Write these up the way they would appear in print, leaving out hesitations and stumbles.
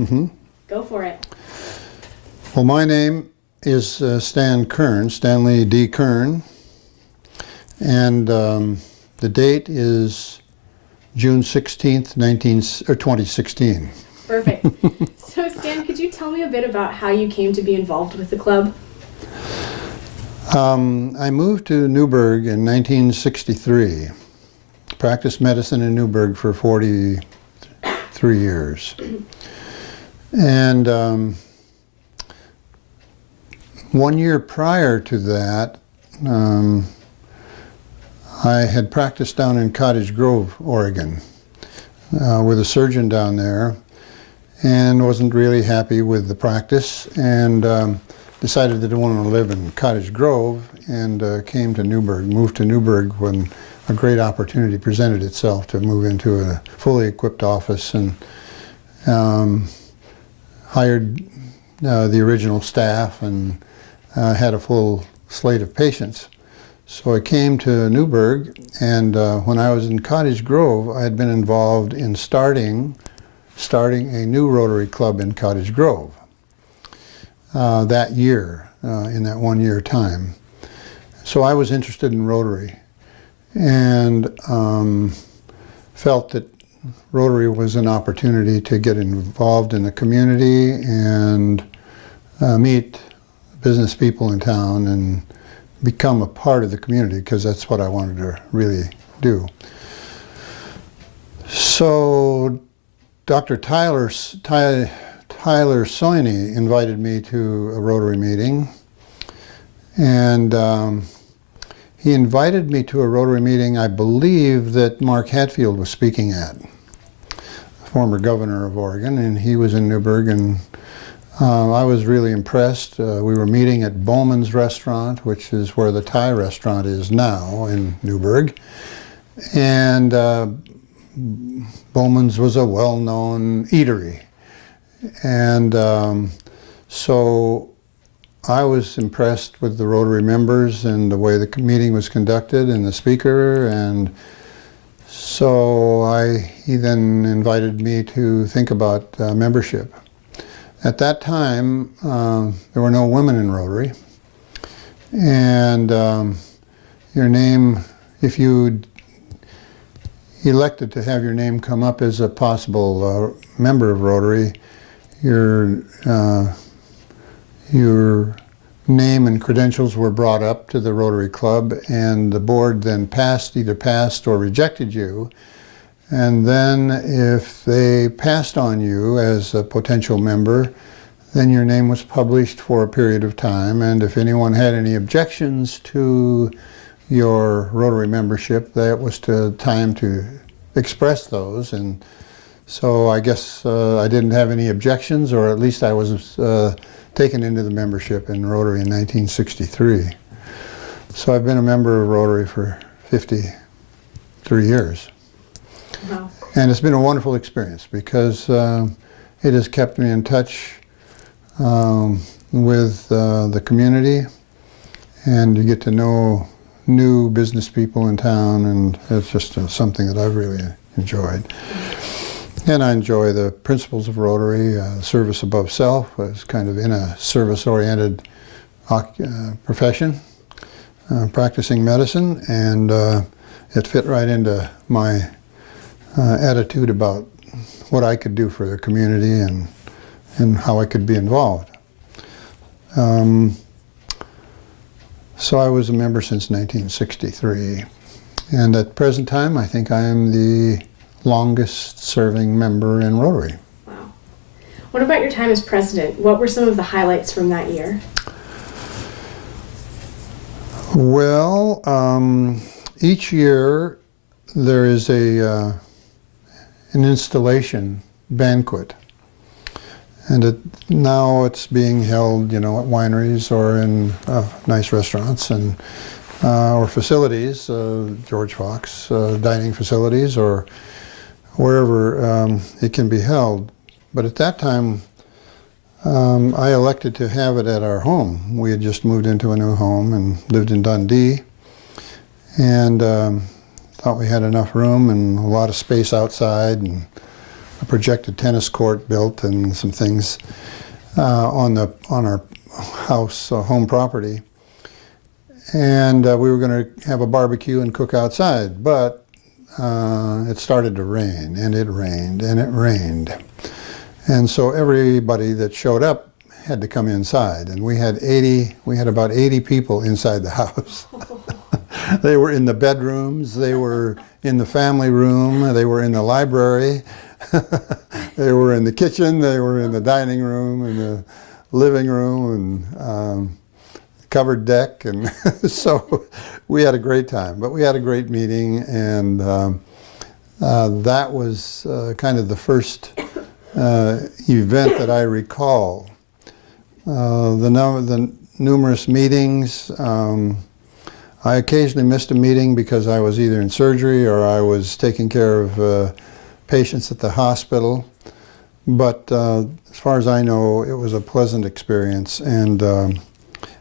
Mm-hmm. Go for it. Well, my name is Stan Kern, Stanley D. Kern, and the date is June 16th, 2016. Perfect. So, Stan, could you tell me a bit about how you came to be involved with the club? I moved to Newburgh in 1963. Practiced medicine in Newburgh for 43 years. And 1 year prior to that, I had practiced down in Cottage Grove, Oregon, with a surgeon down there, and wasn't really happy with the practice, and decided that I wanted to live in Cottage Grove, and came to Newburgh, moved to Newburgh when a great opportunity presented itself to move into a fully equipped office, and hired the original staff and had a full slate of patients. So I came to Newburgh, and when I was in Cottage Grove, I had been involved in starting a new Rotary Club in Cottage Grove that year, in that 1 year time. So I was interested in Rotary, and felt that Rotary was an opportunity to get involved in the community and meet business people in town and become a part of the community, because that's what I wanted to really do. So Dr. Tyler Soini invited me to a Rotary meeting, and he invited me to a Rotary meeting, I believe, that Mark Hatfield was speaking at, former governor of Oregon, and he was in Newburgh, and I was really impressed. We were meeting at Bowman's Restaurant, which is where the Thai restaurant is now in Newburgh, and Bowman's was a well-known eatery, and so I was impressed with the Rotary members and the way the meeting was conducted and the speaker, and so he then invited me to think about membership. At that time, there were no women in Rotary, and your name, if you elected to have your name come up as a possible member of Rotary, your name and credentials were brought up to the Rotary Club, and the board then either passed or rejected you. And then if they passed on you as a potential member, then your name was published for a period of time, and if anyone had any objections to your Rotary membership, that was the time to express those. And so I guess I didn't have any objections, or at least I was taken into the membership in Rotary in 1963. So I've been a member of Rotary for 53 years. Wow. And it's been a wonderful experience, because it has kept me in touch with the community, and you get to know new business people in town, and it's just something that I've really enjoyed. And I enjoy the principles of Rotary, service above self. It's kind of in a service-oriented profession, practicing medicine, and it fit right into my attitude about what I could do for the community and how I could be involved. So I was a member since 1963, and at present time I think I am the longest serving member in Rotary. Wow. What about your time as president? What were some of the highlights from that year? Well, each year there is an installation banquet, and now it's being held, at wineries or in nice restaurants and or facilities, George Fox dining facilities, or wherever it can be held. But at that time, I elected to have it at our home. We had just moved into a new home and lived in Dundee, and thought we had enough room and a lot of space outside, and a projected tennis court built and some things on our house, home property. And we were going to have a barbecue and cook outside, but it started to rain, and it rained, and it rained. And so everybody that showed up had to come inside, and we had about 80 people inside the house. They were in the bedrooms, they were in the family room, they were in the library, they were in the kitchen, they were in the dining room, in the living room, and covered deck, and so we had a great time. But we had a great meeting, and that was kind of the first event that I recall. The numerous meetings, I occasionally missed a meeting because I was either in surgery or I was taking care of patients at the hospital. But as far as I know, it was a pleasant experience, and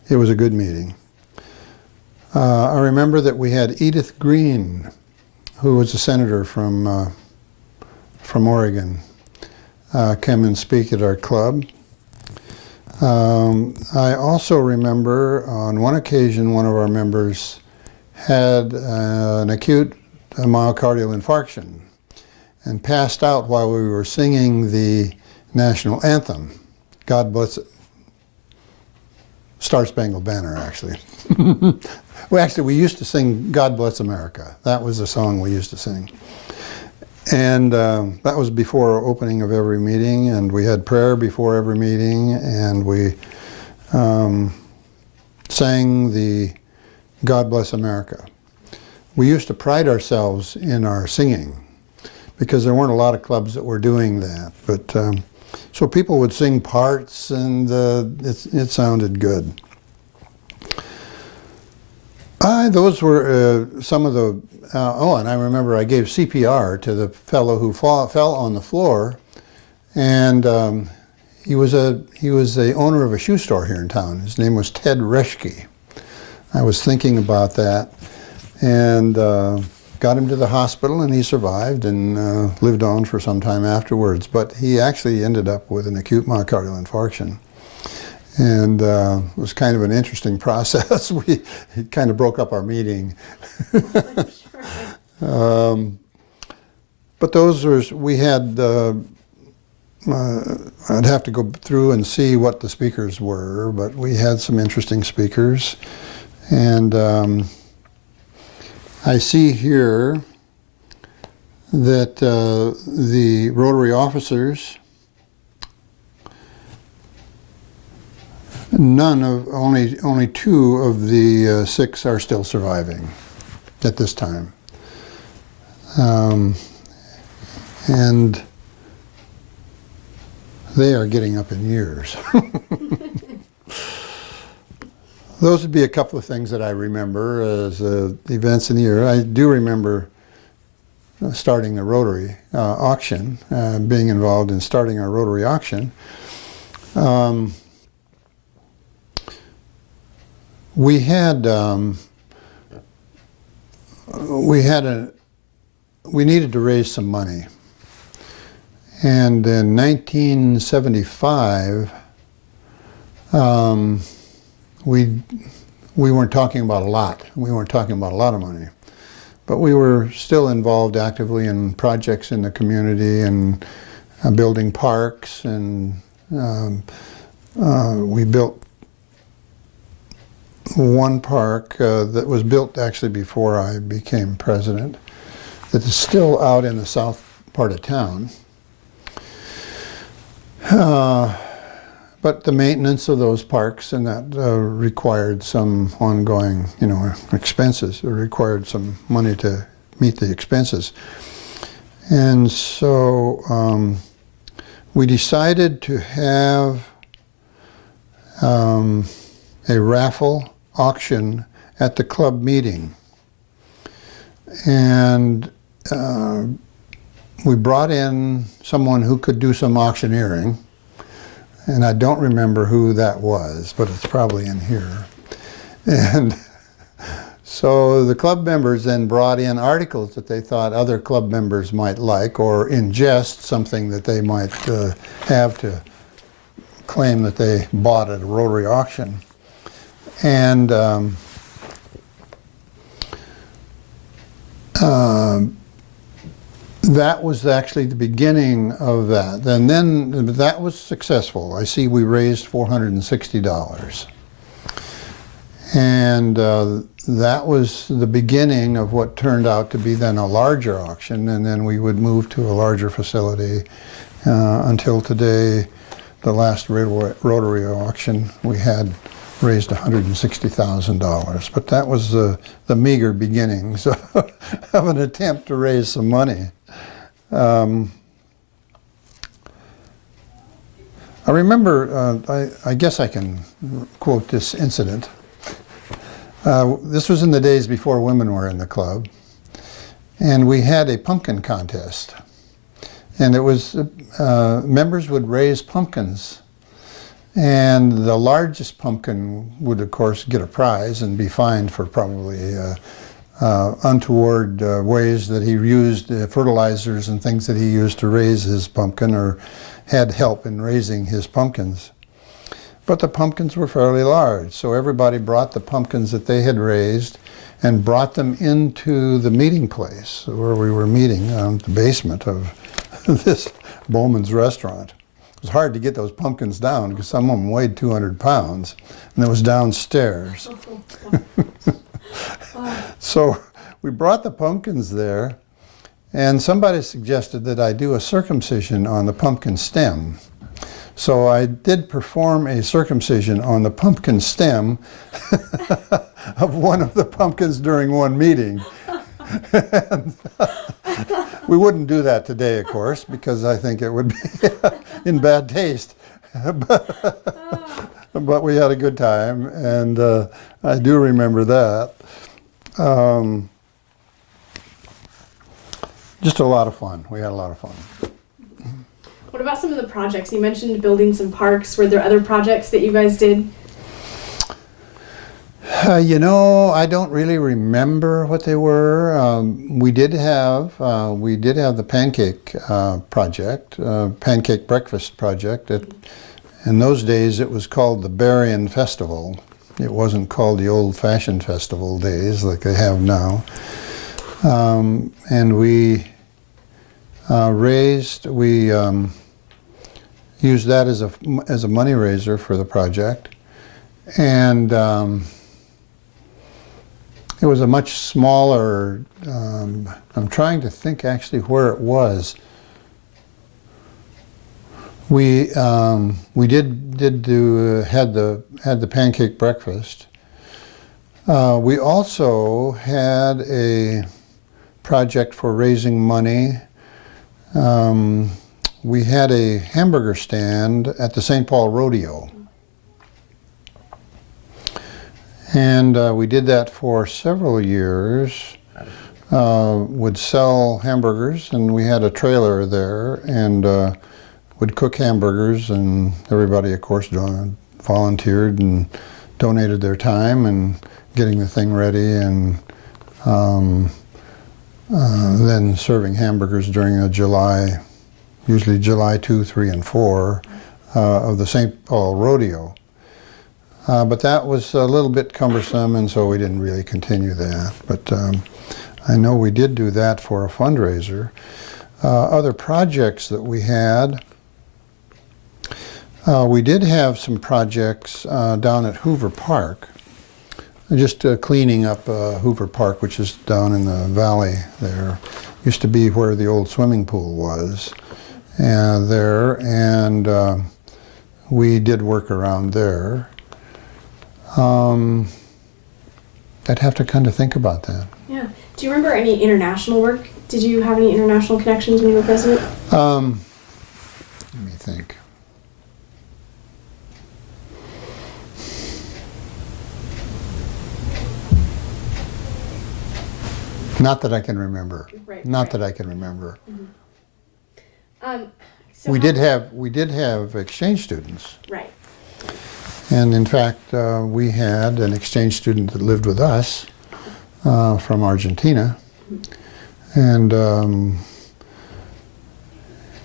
it was a good meeting. I remember that we had Edith Green, who was a senator from Oregon, come and speak at our club. I also remember on one occasion one of our members had an acute myocardial infarction and passed out while we were singing the national anthem. God bless it. Star Spangled Banner, actually. We used to sing God Bless America. That was the song we used to sing. And that was before opening of every meeting, and we had prayer before every meeting, and we sang the God Bless America. We used to pride ourselves in our singing because there weren't a lot of clubs that were doing that. But so people would sing parts, and it sounded good. Those were some of the, and I remember I gave CPR to the fellow who fell on the floor, and he was the owner of a shoe store here in town. His name was Ted Reschke. I was thinking about that, and got him to the hospital, and he survived and lived on for some time afterwards. But he actually ended up with an acute myocardial infarction. And it was kind of an interesting process. It kind of broke up our meeting. But those were, we had, I'd have to go through and see what the speakers were, but we had some interesting speakers. And I see here that the Rotary officers, only 2 of the 6 are still surviving at this time. And they are getting up in years. Those would be a couple of things that I remember as events in the year. I do remember starting the Rotary auction, being involved in starting our Rotary auction. We needed to raise some money, and in 1975, we weren't talking about a lot. We weren't talking about a lot of money, but we were still involved actively in projects in the community and building parks, and we built one park that was built actually before I became president, that is still out in the south part of town. But the maintenance of those parks and that required some ongoing, expenses. It required some money to meet the expenses. And so we decided to have a raffle auction at the club meeting. And we brought in someone who could do some auctioneering, and I don't remember who that was, but it's probably in here. And So the club members then brought in articles that they thought other club members might like, or ingest something that they might have to claim that they bought at a Rotary auction. And that was actually the beginning of that. And then that was successful. I see we raised $460. And that was the beginning of what turned out to be then a larger auction, and then we would move to a larger facility until today, the last Rotary auction, we had raised $160,000. But that was the meager beginnings of an attempt to raise some money. I remember, I guess I can quote this incident. This was in the days before women were in the club, and we had a pumpkin contest. And it was, members would raise pumpkins, and the largest pumpkin would of course get a prize and be fined for probably untoward ways that he used, fertilizers and things that he used to raise his pumpkin, or had help in raising his pumpkins. But the pumpkins were fairly large, so everybody brought the pumpkins that they had raised and brought them into the meeting place where we were meeting, the basement of this Bowman's restaurant. It was hard to get those pumpkins down because some of them weighed 200 pounds, and it was downstairs. So we brought the pumpkins there, and somebody suggested that I do a circumcision on the pumpkin stem. So I did perform a circumcision on the pumpkin stem of one of the pumpkins during one meeting. We wouldn't do that today, of course, because I think it would be in bad taste. But we had a good time, and I do remember that. Just a lot of fun. We had a lot of fun. What about some of the projects? You mentioned building some parks. Were there other projects that you guys did? You know, I don't really remember what they were. We did have the pancake project, pancake breakfast project. In those days, it was called the Berrien Festival. It wasn't called the old-fashioned festival days like they have now. And we used that as a money raiser for the project, and it was a much smaller. I'm trying to think actually where it was. We had the pancake breakfast. We also had a project for raising money. We had a hamburger stand at the St. Paul Rodeo. And we did that for several years. Would sell hamburgers, and we had a trailer there, and would cook hamburgers, and everybody, of course, volunteered and donated their time and getting the thing ready, and then serving hamburgers during the usually July 2, 3, and 4 of the St. Paul Rodeo. But that was a little bit cumbersome, and so we didn't really continue that. But I know we did do that for a fundraiser. Other projects that we had, we did have some projects down at Hoover Park, just cleaning up Hoover Park, which is down in the valley there. Used to be where the old swimming pool was there, and we did work around there. I'd have to kind of think about that. Yeah. Do you remember any international work? Did you have any international connections when you were president? Let me think. Not that I can remember. Right. Not that I can remember. Mm-hmm. We did have exchange students. Right. And in fact, we had an exchange student that lived with us from Argentina. And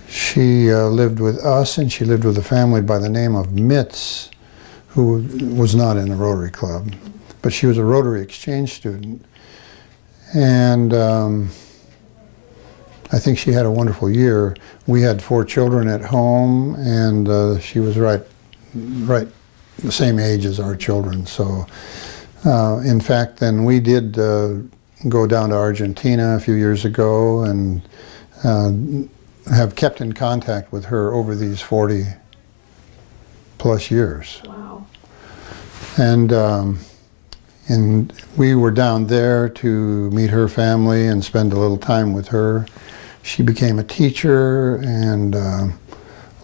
she lived with us, and she lived with a family by the name of Mitz, who was not in the Rotary Club, but she was a Rotary exchange student. And I think she had a wonderful year. We had 4 children at home, and she was right the same age as our children. So, in fact, then we did go down to Argentina a few years ago and have kept in contact with her over these 40 plus years. Wow. And we were down there to meet her family and spend a little time with her. She became a teacher and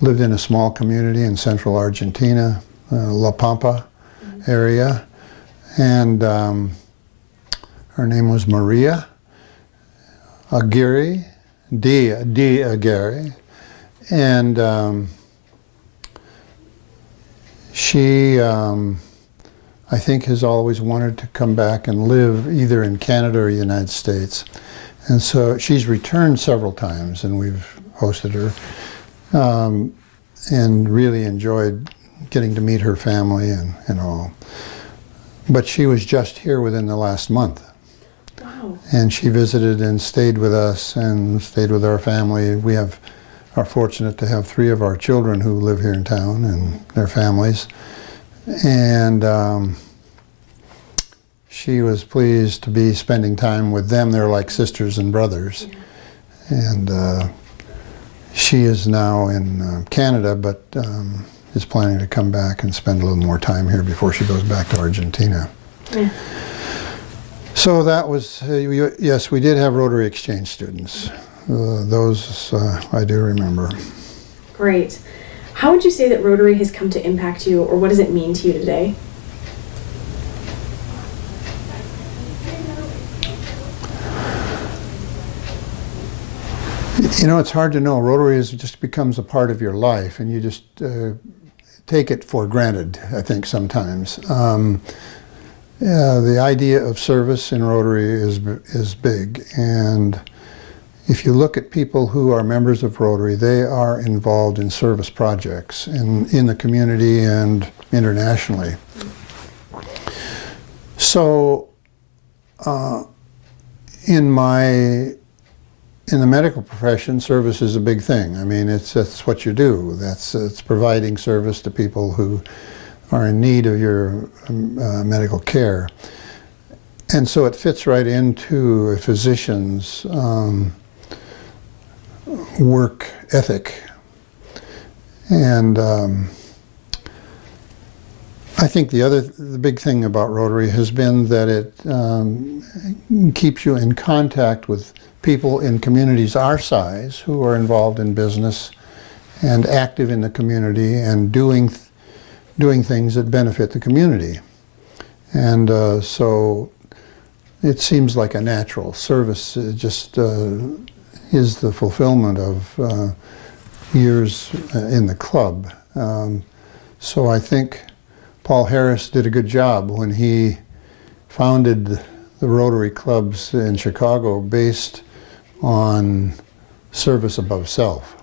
lived in a small community in central Argentina, La Pampa area. And her name was Maria Aguirre, D. Aguirre. And she, I think, has always wanted to come back and live either in Canada or the United States. And so she's returned several times, and we've hosted her, and really enjoyed getting to meet her family and all. But she was just here within the last month. Wow. And she visited and stayed with us and stayed with our family. We are fortunate to have 3 of our children who live here in town and their families. And she was pleased to be spending time with them. They're like sisters and brothers. Yeah. And she is now in Canada, but is planning to come back and spend a little more time here before she goes back to Argentina. Yeah. So that was, yes, we did have Rotary exchange students. Those I do remember. Great. How would you say that Rotary has come to impact you, or what does it mean to you today? You know, it's hard to know. Rotary just becomes a part of your life, and you just take it for granted, I think, sometimes. The idea of service in Rotary is big, and if you look at people who are members of Rotary, they are involved in service projects in the community and internationally. So, in the medical profession, service is a big thing. I mean, that's what you do. It's providing service to people who are in need of your medical care. And so it fits right into a physician's work ethic. And I think the big thing about Rotary has been that it keeps you in contact with people in communities our size who are involved in business and active in the community and doing things that benefit the community. And so it seems like a natural service. It just is the fulfillment of years in the club. So I think Paul Harris did a good job when he founded the Rotary clubs in Chicago based on service above self.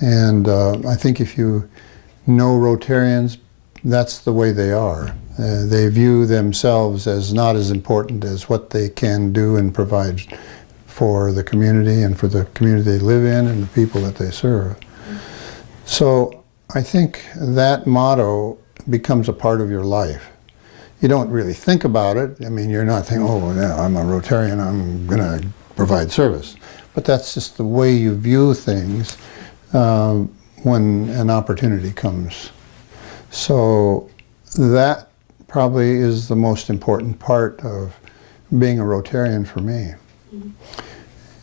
And I think if you know Rotarians, that's the way they are. They view themselves as not as important as what they can do and provide for the community and for the community they live in and the people that they serve. So I think that motto becomes a part of your life. You don't really think about it. I mean, you're not thinking, oh, yeah, I'm a Rotarian, I'm going to provide service. But that's just the way you view things when an opportunity comes. So that probably is the most important part of being a Rotarian for me.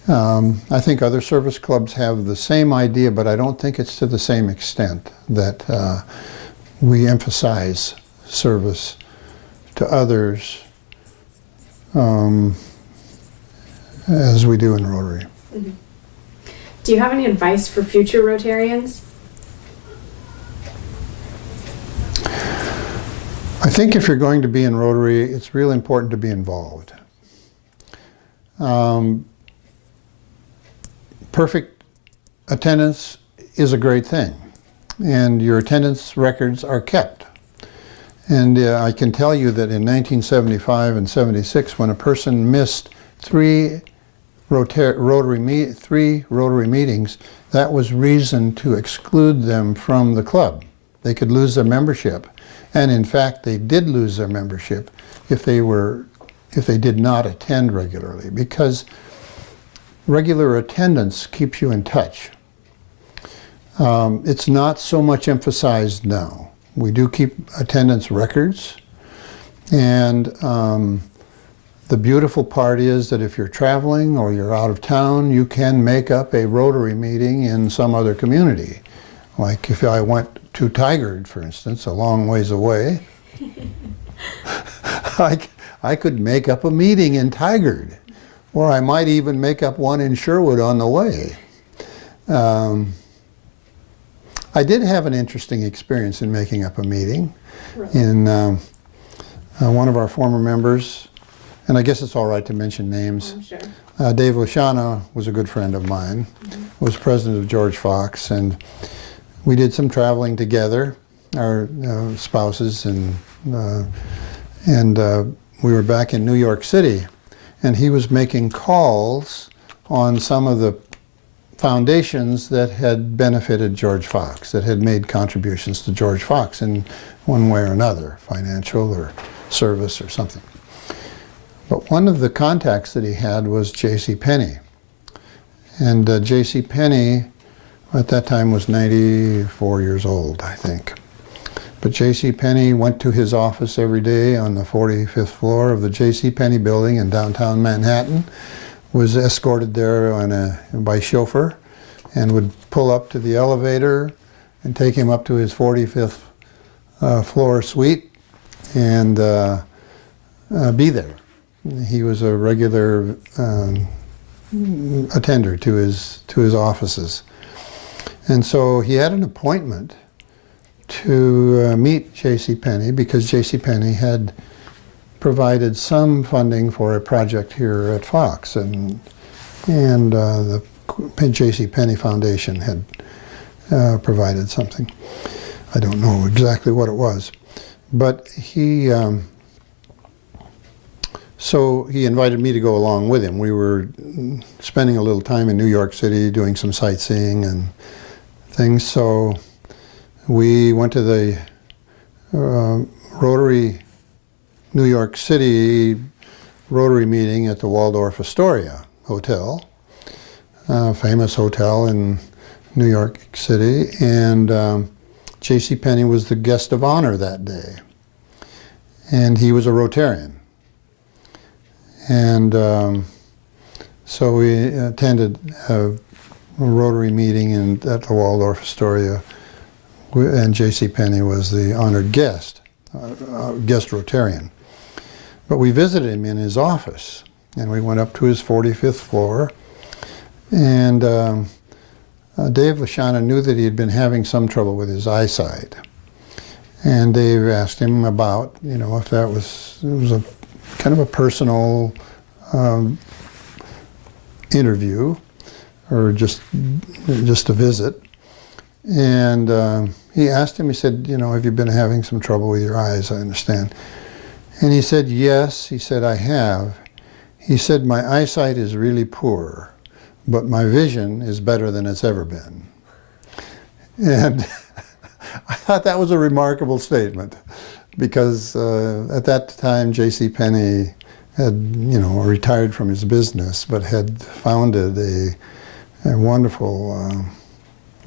I think other service clubs have the same idea, but I don't think it's to the same extent that we emphasize service to others as we do in Rotary. Mm-hmm. Do you have any advice for future Rotarians? I think if you're going to be in Rotary, it's really important to be involved. um, perfect attendance is a great thing, and your attendance records are kept. And I can tell you that in 1975 and 76, when a person missed three Rotary meetings, that was reason to exclude them from the club. They could lose their membership, and in fact, they did lose their membership if they did not attend regularly, because regular attendance keeps you in touch. It's not so much emphasized now. We do keep attendance records, and the beautiful part is that if you're traveling or you're out of town, you can make up a Rotary meeting in some other community. Like if I went to Tigard, for instance, a long ways away, I could make up a meeting in Tigard, or I might even make up one in Sherwood on the way. I did have an interesting experience in making up a meeting. Right. In one of our former members, and I guess it's all right to mention names. I'm sure. Dave Lashana was a good friend of mine, was president of George Fox, and we did some traveling together, our spouses, and we were back in New York City, and he was making calls on some of the foundations that had benefited George Fox, that had made contributions to George Fox in one way or another, financial or service or something. But one of the contacts that he had was J.C. Penney. And J.C. Penney at that time was 94 years old, I think. But J.C. Penney went to his office every day on the 45th floor of the J.C. Penney building in downtown Manhattan, was escorted there by chauffeur, and would pull up to the elevator and take him up to his 45th floor suite and be there. He was a regular attender to his offices. And so he had an appointment to meet J.C. Penney, because J.C. Penney had provided some funding for a project here at Fox, and the J.C. Penney Foundation had provided something. I don't know exactly what it was, but so he invited me to go along with him. We were spending a little time in New York City doing some sightseeing and things, so we went to the Rotary New York City Rotary meeting at the Waldorf Astoria Hotel, a famous hotel in New York City, and J.C. Penney was the guest of honor that day, and he was a Rotarian. And so we attended a Rotary meeting at the Waldorf Astoria, and J.C. Penney was the honored guest Rotarian. But we visited him in his office, and we went up to his 45th floor, and Dave Lashana knew that he had been having some trouble with his eyesight. And Dave asked him about, if it was a kind of a personal interview, or just a visit. And he asked him, he said, have you been having some trouble with your eyes, I understand. And he said, yes. He said, I have. He said, my eyesight is really poor, but my vision is better than it's ever been. And I thought that was a remarkable statement, because at that time J.C. Penney had, retired from his business, but had founded a wonderful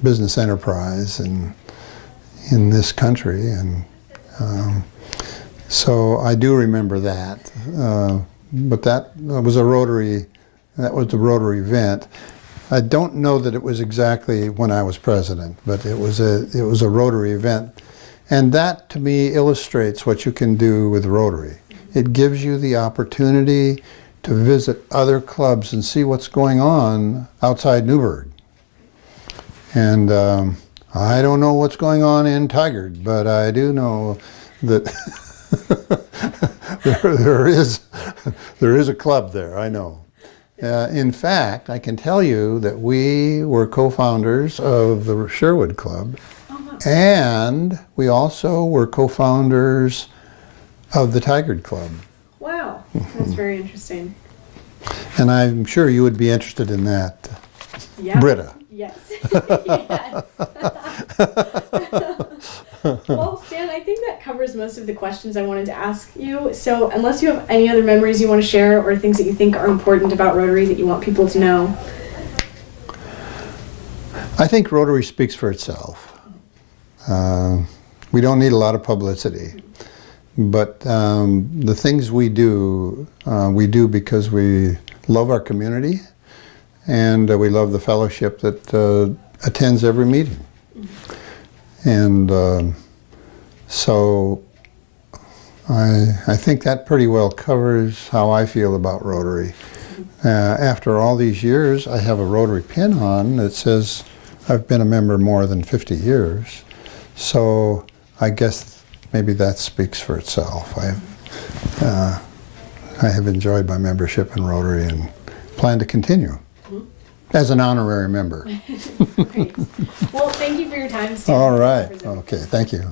business enterprise in this country, and so I do remember that. But that was the Rotary event. I don't know that it was exactly when I was president, but it was a Rotary event, and that to me illustrates what you can do with Rotary. It gives you the opportunity to visit other clubs and see what's going on outside Newburgh. And I don't know what's going on in Tigard, but I do know that there is a club there, I know. In fact, I can tell you that we were co-founders of the Sherwood Club, Oh, wow. and we also were co-founders of the Tigard Club. Wow, that's very interesting. And I'm sure you would be interested in that, Yeah. Britta. Yes. Yes. Well, Stan, I think that covers most of the questions I wanted to ask you. So, unless you have any other memories you want to share or things that you think are important about Rotary that you want people to know. I think Rotary speaks for itself. We don't need a lot of publicity, but the things we do because we love our community, and we love the fellowship that attends every meeting. And so I think that pretty well covers how I feel about Rotary. After all these years, I have a Rotary pin on that says I've been a member more than 50 years. So I guess maybe that speaks for itself. I have enjoyed my membership in Rotary and plan to continue as an honorary member. Great. Well, thank you for your time, Stan. All right. Okay, thank you.